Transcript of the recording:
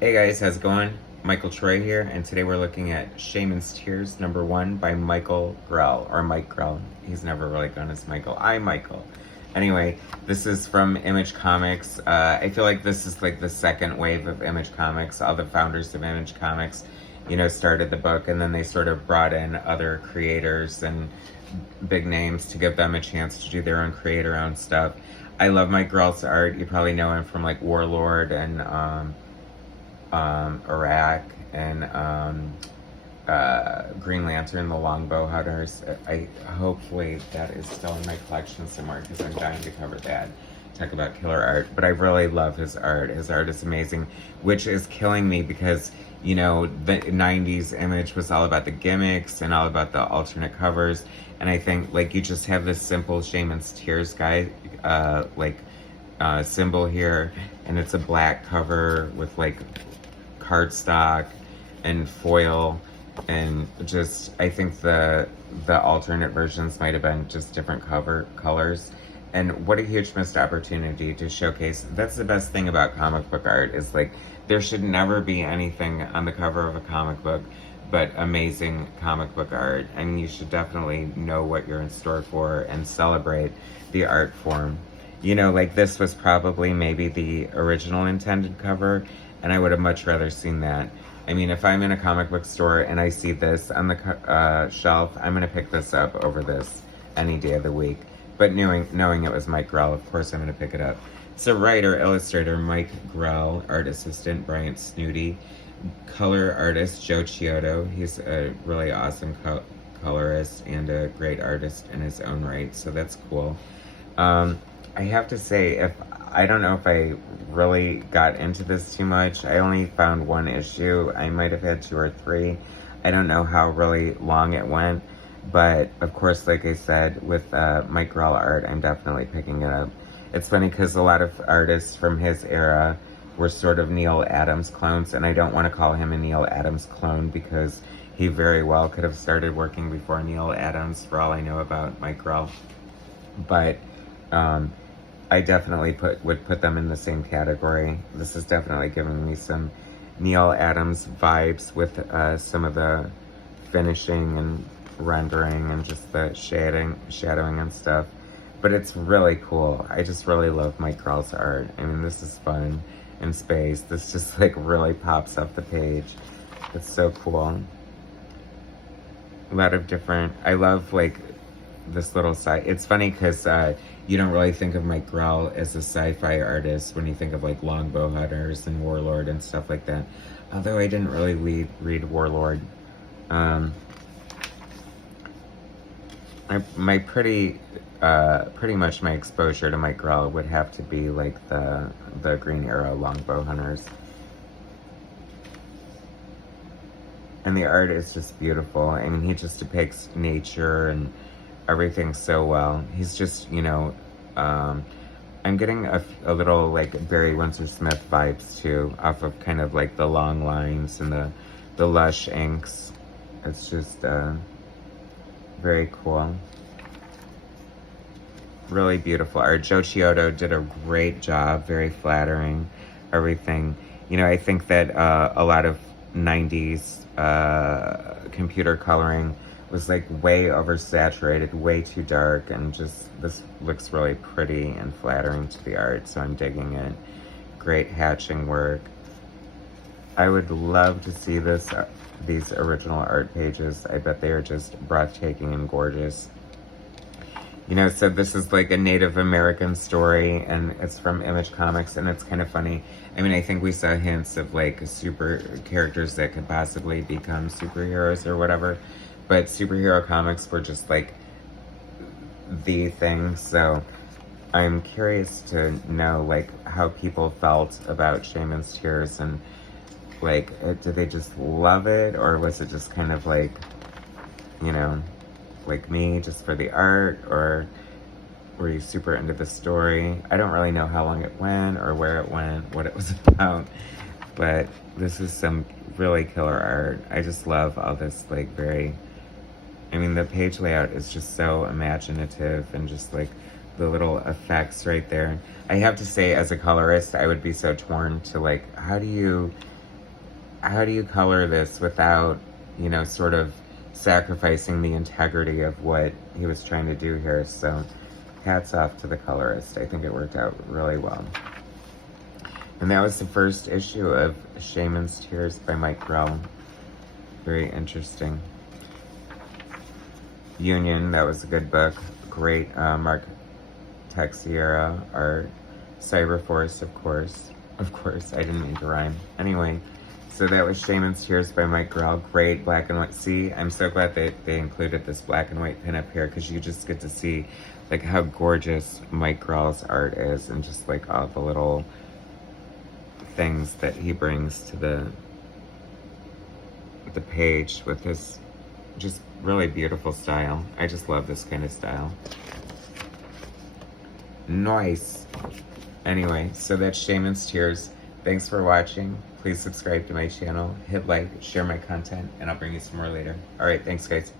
Hey guys, how's it going? Michael Troy here, and today we're looking at Shaman'S Tears #1 by Michael Grell, or Mike Grell. He's never really gone as Michael. I'm Michael. Anyway, this is from Image Comics. I feel like this is like the second wave of Image Comics. All the founders of Image Comics, started the book, and then they sort of brought in other creators and big names to give them a chance to do their own creator-owned stuff. I love Mike Grell's art. You probably know him from like Warlord and Arak and Green Lantern, the Longbow Hunters. Hopefully that is still in my collection somewhere because I'm dying to cover that. Talk about killer art, but I really love his art. His art is amazing, which is killing me because the 90s Image was all about the gimmicks and all about the alternate covers, and I think like you just have this simple Shaman's Tears guy symbol here, and it's a black cover with like cardstock and foil, and just I think the alternate versions might have been just different cover colors. And what a huge missed opportunity to showcase. That's the best thing about comic book art, is like there should never be anything on the cover of a comic book but amazing comic book art. I mean, you should definitely know what you're in store for and celebrate the art form. Like this was probably maybe the original intended cover, and I would have much rather seen that. I mean, if I'm in a comic book store and I see this on the shelf, I'm going to pick this up over this any day of the week. But knowing it was Mike Grell, of course I'm going to pick it up. So writer, illustrator, Mike Grell, art assistant, Bryant Snooty, color artist, Joe Chiodo. He's a really awesome colorist and a great artist in his own right, so that's cool. I have to say, I don't know if I really got into this too much. I only found one issue. I might have had 2 or 3. I don't know how really long it went. But, of course, like I said, with Mike Grell art, I'm definitely picking it up. It's funny because a lot of artists from his era were sort of Neil Adams clones, and I don't want to call him a Neil Adams clone because he very well could have started working before Neil Adams, for all I know about Mike Grell. But I definitely would put them in the same category. This is definitely giving me some Neil Adams vibes with some of the finishing and rendering and just the shadowing and stuff. But it's really cool. I just really love Mike Grell's art. I mean, this is fun in space. This just like really pops off the page. It's so cool. A lot of different, I love like this little side. It's funny because you don't really think of Mike Grell as a sci-fi artist when you think of like Longbow Hunters and Warlord and stuff like that. Although I didn't really read Warlord. Pretty much my exposure to Mike Grell would have to be like the Green Arrow Longbow Hunters. And the art is just beautiful. I mean, he just depicts nature and everything so well. He's just, I'm getting a little like Barry Windsor-Smith vibes too, off of kind of like the long lines and the lush inks. It's just very cool. Really beautiful art. Joe Chiodo did a great job, very flattering, everything. I think that a lot of 90s computer coloring was like way oversaturated, way too dark, and just this looks really pretty and flattering to the art, so I'm digging it. Great hatching work. I would love to see these original art pages. I bet they are just breathtaking and gorgeous. So this is like a Native American story, and it's from Image Comics, and it's kind of funny. I mean, I think we saw hints of like super characters that could possibly become superheroes or whatever, but superhero comics were just like the thing. So I'm curious to know like how people felt about Shaman'S Tears, and like did they just love it, or was it just kind of like, like me, just for the art, or were you super into the story? I don't really know how long it went or where it went, what it was about, but this is some really killer art. I just love all this like the page layout is just so imaginative, and just like the little effects right there. I have to say, as a colorist, I would be so torn to like, how do you how do you color this without, you know, sort of sacrificing the integrity of what he was trying to do here? So hats off to the colorist. I think it worked out really well. And that was the first issue of Shaman'S Tears by Mike Grell. Very interesting. Union, that was a good book. Great Mark Texiera art. Cyberforce, of course. Of course, I didn't mean to rhyme. Anyway, so that was Shaman'S Tears by Mike Grell. Great black and white. See, I'm so glad that they included this black and white pinup here, because you just get to see like how gorgeous Mike Grell's art is, and just like all the little things that he brings to the page with his just really beautiful style. I just love this kind of style. Nice. Anyway, so that's Shaman'S Tears. Thanks for watching. Please subscribe to my channel, hit like, share my content, and I'll bring you some more later. Alright, thanks guys.